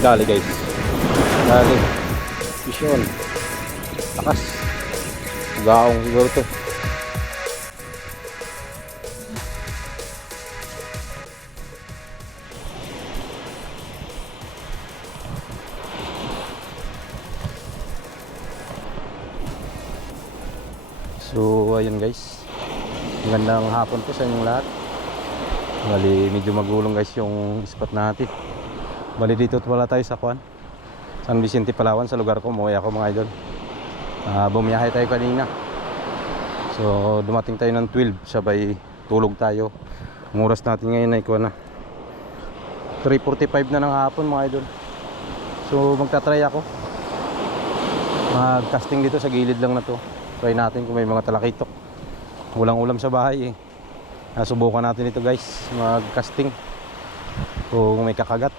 Dali guys. Dali. Vision. Lakas. Gaong siguro to. So ayun guys. Magandang hapon po sa inyong lahat. Bali medyo magulong guys yung spot natin. Bali dito wala tayo sa San Vicente, Palawan, sa lugar ko. Umuwi ako mga idol. Bumiyahe tayo kanina. So dumating tayo ng 12. Sabay tulog tayo. Ang oras natin ngayon ay 3:45 na ng hapon mga idol. So magta-try ako mag-casting dito sa gilid lang na to. Try natin kung may mga talakitok. Walang ulam sa bahay eh. Subukan natin ito guys, mag-casting kung may kakagat.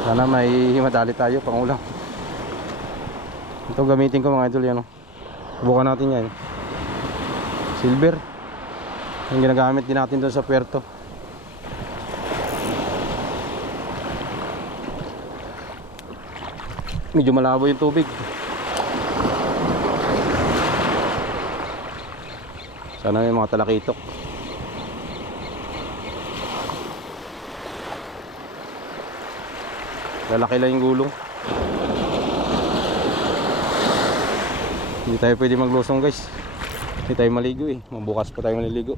Sana may madali tayo pang ulam. Ito gamitin ko mga idol yan. Subukan natin yan. Silver. Yung ginagamit din natin doon sa puerto. Medyo malabo yung tubig. Sana may mga talakitok. Lalaki lang yung gulong. Hindi tayo pwede maglusong guys. Hindi tayo maligo eh. Mabukas pa tayo maliligo.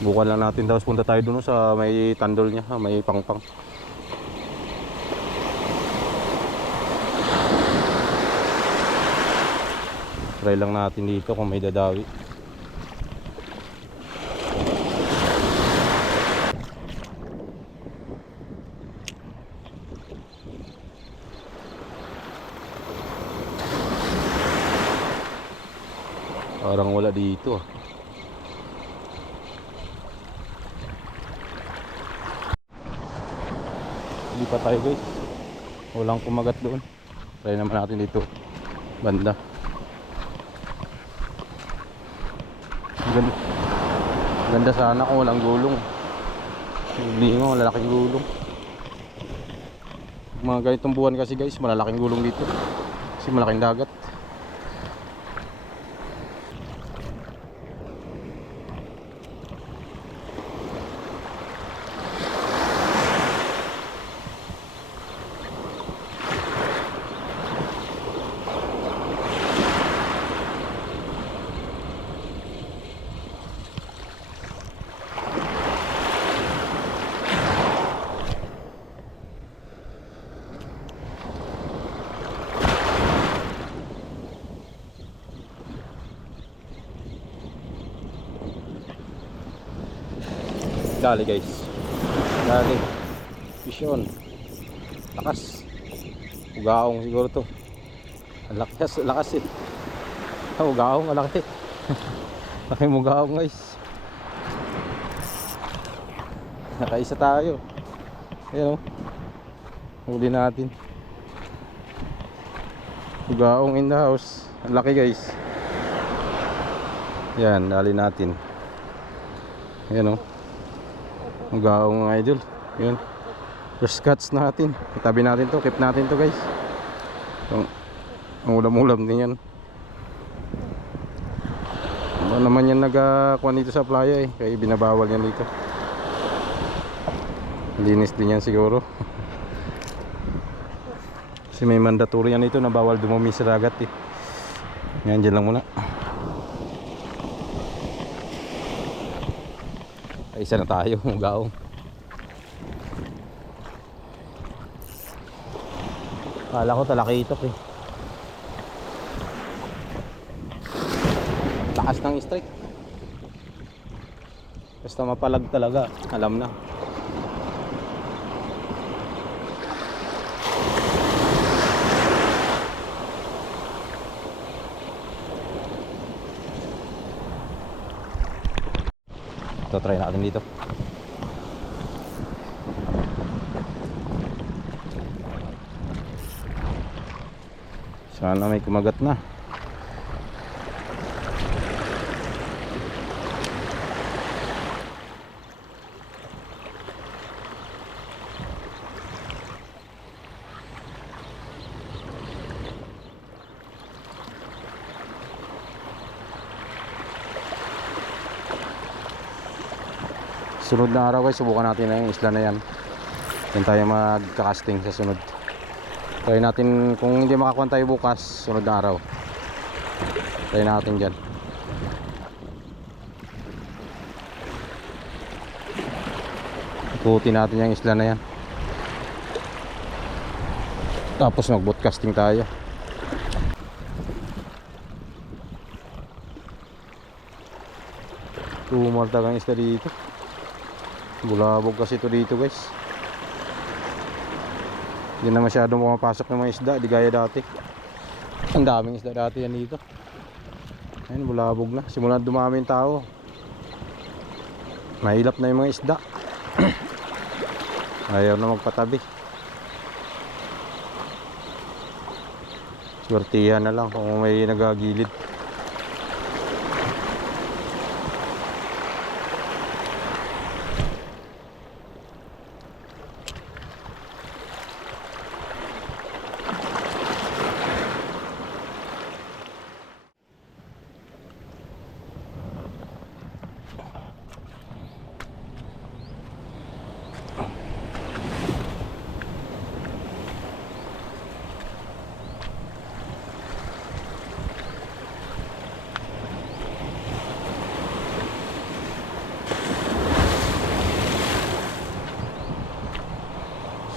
Bukan lang natin, tapos punta tayo dun sa may tandol niya, may pangpang. Try lang natin dito kung may dadawi. Parang wala dito. Hindi pa tayo guys. Walang kumagat doon. Try naman natin dito banda. Ganda sana kung walang gulong. Hindi mo, malalaking gulong. Mga ganitong buwan kasi guys, malalaking gulong dito. Kasi malaking dagat. Dali guys. Dali. Vision. Lakas. Ugaong siguro to. Ang lakas eh. Ugaong, ang laki. Laki mo ugaong guys. Nakaisa tayo. Ayan o. Huli natin. Ugaong in the house. Ang laki guys. Yan, dali natin. Ayan o. Ugaong mga idol. Yun. First cuts natin. Itabi natin to. Keep natin to guys. Ang ulam-ulam din yan. Ano naman yan nagkuhan dito sa playa eh. Kaya binabawal yan dito. Linis din yan siguro. Kasi may mandatory yan dito na bawal dumumi sa dagat eh. Yan, dyan lang muna. Isa na tayo, ugaong. Kala ko talakitok eh. Lakas ng strike. Basta mapalag talaga, alam na. Ito, try natin dito. Sana may kumagat na. Sunod na araw guys, subukan natin na yung isla na yan. Yan tayo magka-casting sa sunod. Try natin, kung hindi makakuha tayo bukas, sunod na araw. Try natin dyan. Ikutin natin yung isla na yan. Tapos mag-boat casting tayo. Tumartagang isla dito. Bulabog kasi ito dito guys. Hindi na masyadong pumapasok ng mga isda, di gaya dati. Ang daming isda dati yan dito. Ayun, bulabog na. Simula dumami yung tao. Mahilap na yung mga isda. Ayaw na magpatabi. Swertihan na lang kung may nagagilid.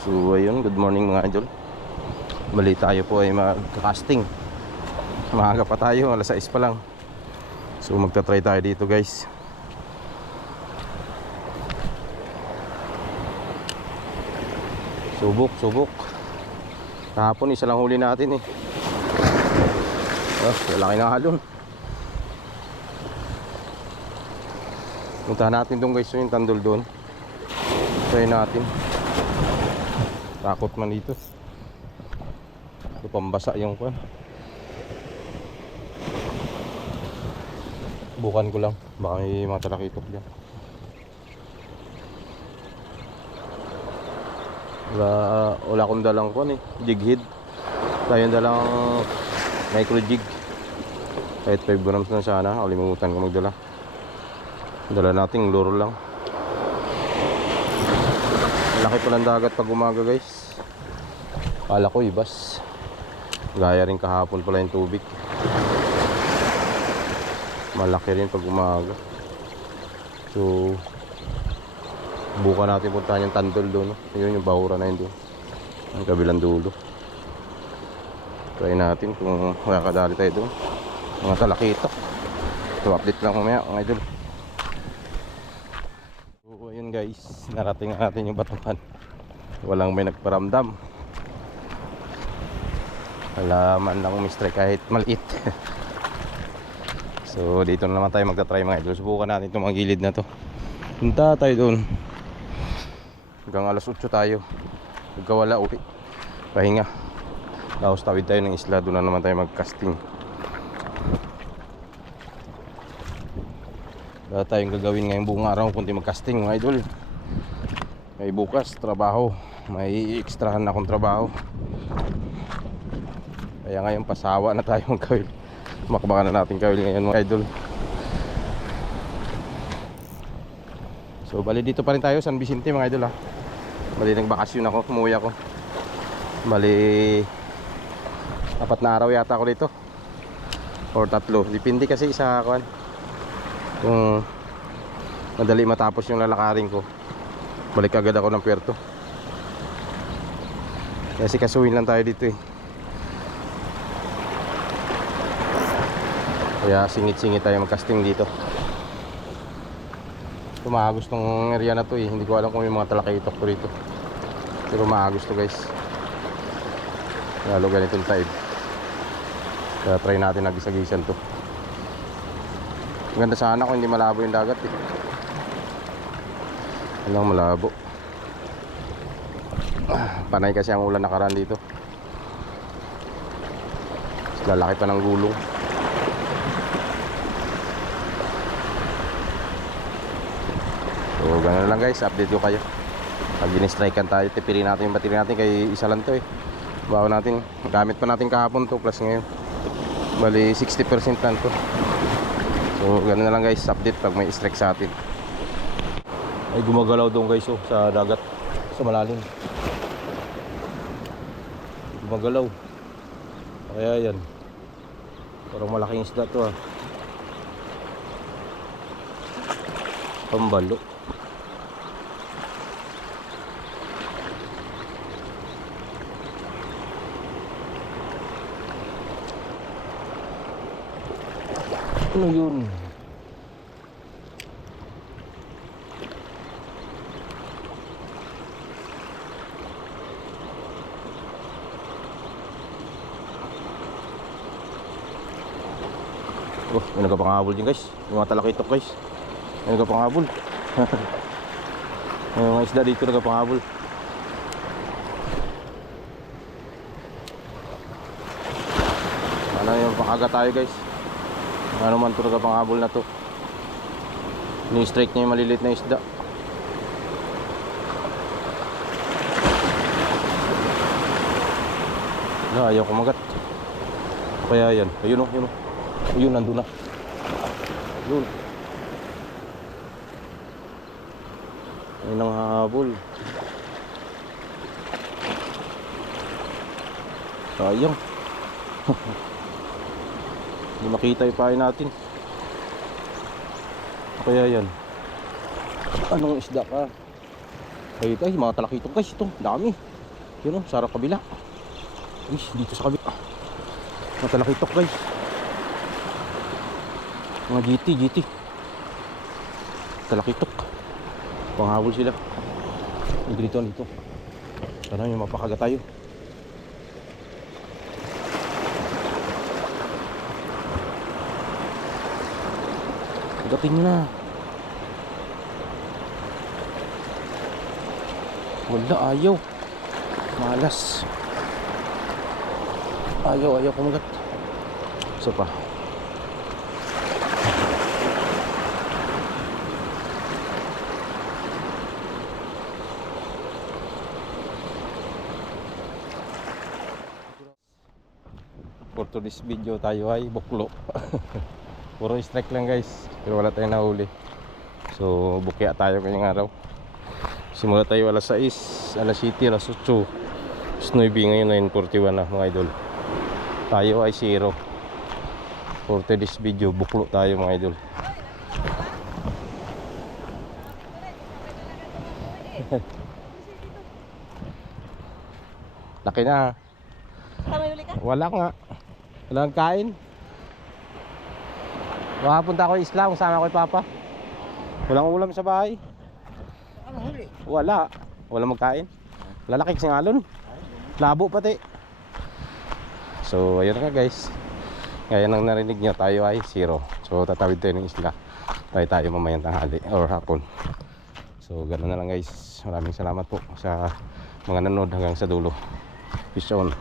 So ayun, good morning mga idol. Bali tayo po ay magka-casting. Maaga pa tayo, alas 6 pa lang. So magta-try tayo dito guys. Subok. Kahapon isa lang huli natin eh. Oh, laki na halon. Puntahan natin doon guys, yung tandol doon. Try natin. Takot man dito. Ito pambasa yung kwan. Bukan ko lang. Baka may mga talakitok dyan. Wala akong dalang kwan eh. Jig head. Tayo yung dalang micro jig. Kahit 5 grams na sana. Kalimutan ko magdala. Dala natin luro lang. Laki pa ng dagat pag umaga guys. Kala ko ibas. Gaya rin kahapon pala yung tubig. Malaki rin pag umaga. So buka natin puntahan yung tandol doon. Yun yung bahura na yun doon. Ang kabilang dulo. Try natin kung makakadali tayo doon. Mga talakitok. So update lang mamaya mga idol. So ayun guys, narating natin yung batuhan. Walang may nagparamdam. Wala man lang umistrike kahit maliit. So dito na naman tayo magta-try mga idol. Subukan natin itong mga gilid na to. Punta tayo doon. Hanggang alas 8 tayo. Pagkawala uwi, pahinga. Tapos tawid tayo ng isla. Doon na naman tayo mag-casting. Wala tayong gagawin ngayong buong araw kundi mag-casting mga idol. May bukas trabaho. May ekstrahan akong trabaho. Kaya ngayon pasawa na tayo mag-kawil. Makbakan na natin kawil ngayon mga idol. So bali dito pa rin tayo San Vicente mga idol ha. Bali nagbakasyon ako, umuwi ako. Bali 4 na araw yata ako dito. Or 3, depende kasi sa kuan. Kung madali matapos yung lalakarin ko, balik agad ako ng puerto. Kasi kasuhin lang tayo dito eh. Kaya singit-singit tayo mag-casting dito. Maagos tong area na to eh. Hindi ko alam kung may mga talakitok ko rito. Pero maagos to guys. Lalo ganitong tide. Kaya try natin nagisa-gisan to. Ganda sana kung hindi malabo yung dagat eh. Walang malabo. Panay kasi ang ulan nakaraan dito. Lalaki pa ng gulong. So ganoon lang guys, update ko kayo. Pag in-strikean tayo, tipirin natin yung battery natin. Kaya isa lang to eh. Bago natin, gamit pa natin kahapon to plus ngayon. Bali 60% lang to. So ganoon na lang guys, update pag may strike sa atin. Ay gumagalaw doon guys oh, sa dagat, sa malalim. Gumagalaw. Kaya yan. Parang malaking isda to ah. Pambalo. Ano yun? Oh, may nagpapanghabol din guys. Yung mga talakitok guys. May nagpapanghabol. May mga isda dito nagpapanghabol. Ano yung pakagat tayo guys. Ano man ito nagpapanghabol na to. Ni-strike niya yung maliliit na isda. Ayaw kumagat. Kaya yan. Ayun o, yun o. Ayun, nandun na. Yun. Ayun ang habol. Sayang. Hindi makita yung pahay natin. Kaya yan. Anong isda ka? Ay guys, mga talakitok guys. Ito, dami. Yun o, sa kabila. Uy, dito sa kabila. Mga talakitok guys. Mga GT talakitok, panghabol sila. Dito sana yung mapakagat tayo. Agatin nyo na. Wala, ayaw. Malas. Ayaw kumagat. Isa pa. For today's video tayo ay buklo. Puro strike lang guys, pero wala tayong nahuli. So bukya tayo ngayong araw. Simula tayo alas 6, alas 7, alas 8, alas 9, ngayon 9:41 na mga idol. Tayo ay 0. For today's video buklo tayo mga idol. Laki na. Wala nga. Walang kain. Makapunta ako Isla, kasama ko yung Papa. Walang ulam sa bahay. Wala. Walang magkain. Lalaki kasing alon. Labo pati. So ayun nga guys. Ngayon ang narinig nyo, tayo ay 0. So tatawid tayo ng Isla. Tayo mamayang tanghali or hapon. So ganoon na lang guys. Maraming salamat po sa mga nanood hanggang sa dulo. Peace on.